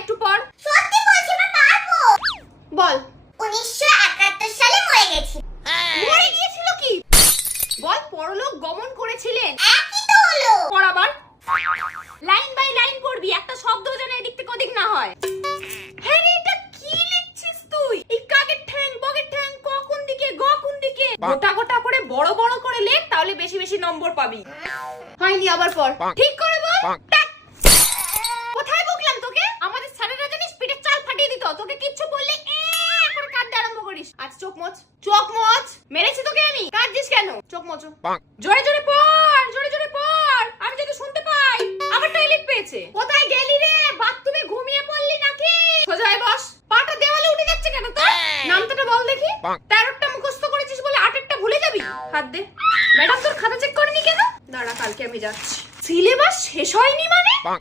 একটু পড়। সত্যি বলছি মা, পারবো। বল। 1971 সালে মরে গেছি। মরে গিয়েছিল কি? বল পরলোক গমন করেছিলেন। একই তো হলো। পড় আবার। লাইন বাই লাইন পড়বি, একটা শব্দ যেন এদিক থেকে ওদিক না হয়। হ্যাঁ রে, এটা কি লিখছিস তুই? এই কাকের ঠ্যাং, বগের ঠ্যাং, ক কোন দিকে, গ কোন দিকে? গোটা গোটা করে বড় বড় করে লেখ, তাহলে বেশি বেশি নম্বর পাবি। হয়নি, আবার পড়। ঠিক করে বল। কোথায় বকলাম তোকে? আমাদের স্যারেরা জানিস পিঠে চাল ফাটিয়ে দিত, তোকে কিচ্ছু বললে এখন কাঁদতে আরম্ভ করিস। আজ চোখ মোচ, চোখ মোচ। মেরেছি তোকে আমি, কাঁদছিস কেন? চোখ মোচ। জোরে জোরে পড়, জোরে জোরে পড়, আমি যাতে শুনতে পাই। আবার টয়লেট পেয়েছে। কোথায় গেলি রে? বাথরুমে ঘুমিয়ে পড়লি নাকি? সোজা হয়ে বস। পাটা দেওয়ালে উঠে যাচ্ছে কেন তোর? নামটা বল দেখি। 13টা মুখস্থ করেছিস বলে 8টা ভুলে যাবি? হাত দে। ম্যাডাম তোর খাতা চেক করেনি কেন? দাঁড়া, কালকে আমি যাচ্ছি। সিলেবাস শেষ হয়নি মানে?